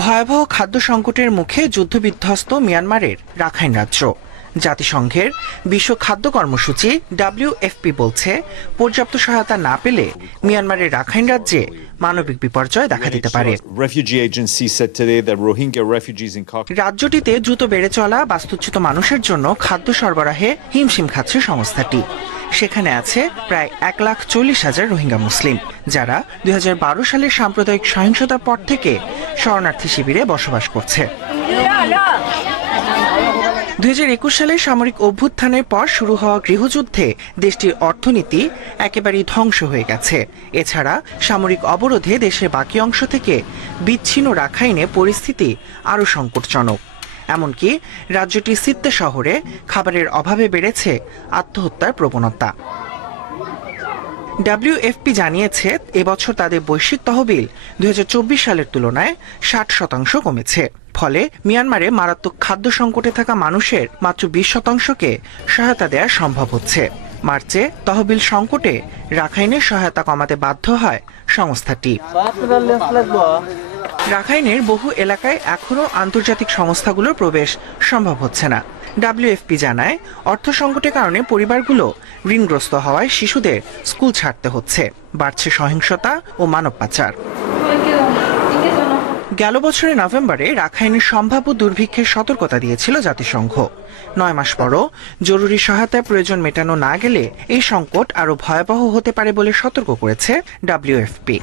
ভয়াবহ খাদ্য সংকটের মুখে যুদ্ধবিধ্বস্ত মিয়ানমারের রাখাইন রাজ্য। জাতিসংঘের বিশ্ব খাদ্য কর্মসূচি ডাব্লিউএফপি বলছে পর্যাপ্ত সহায়তা না পেলে মিয়ানমারের রাখাইন রাজ্যে মানবিক বিপর্যয় দেখা দিতে পারে। রাজ্যটিতে দ্রুত বেড়ে চলা বাস্তুচ্যুত মানুষের জন্য খাদ্য সরবরাহে হিমশিম খাচ্ছে সংস্থাটি। সেখানে আছে প্রায় এক লাখ চল্লিশ হাজার রোহিঙ্গা মুসলিম, যারা দুই হাজার বারো সালের সাম্প্রদায়িক সহিংসতার পর থেকে শরণার্থী শিবিরে বসবাস করছে। দুই হাজার একুশ সালে সামরিক অভ্যুত্থানের পর শুরু হওয়া গৃহযুদ্ধে দেশটির অর্থনীতি একেবারেই ধ্বংস হয়ে গেছে। এছাড়া সামরিক অবরোধে দেশের বাকি অংশ থেকে বিচ্ছিন্ন রাখাইনে পরিস্থিতি আরও সংকটজনক। এমনকি রাজ্যটি সিত্তে শহরে খাবারের অভাবে বেড়েছে আত্মহত্যার প্রবণতা। ডাব্লিউএফপি জানিয়েছে, এবছর তাদের বৈশ্বিক তহবিল দুই হাজার চব্বিশ সালের তুলনায় ষাট শতাংশ কমেছে। ফলে মিয়ানমারে মারাত্মক খাদ্য সংকটে থাকা মানুষের মাত্র বিশ শতাংশকে সহায়তা দেওয়া সম্ভব হচ্ছে। মার্চে তহবিল সংকটে রাখাইনের সহায়তা কমাতে বাধ্য হয় সংস্থাটি। রাখাইনের বহু এলাকায় এখনও আন্তর্জাতিক সংস্থাগুলোর প্রবেশ সম্ভব হচ্ছে না। ডাব্লিউএফপি জানায়, অর্থ সংকটের কারণে পরিবারগুলো ঋণগ্রস্ত হওয়ায় শিশুদের স্কুল ছাড়তে হচ্ছে। বাড়ছে সহিংসতা ও মানব পাচার। গেল বছরের নভেম্বরে রাখাইনের সম্ভাব্য দুর্ভিক্ষের সতর্কতা দিয়েছিল জাতিসংঘ। নয় মাস পরও জরুরি সহায়তার প্রয়োজন মেটানো না গেলে এই সংকট আরও ভয়াবহ হতে পারে বলে সতর্ক করেছে ডাব্লিউএফপি।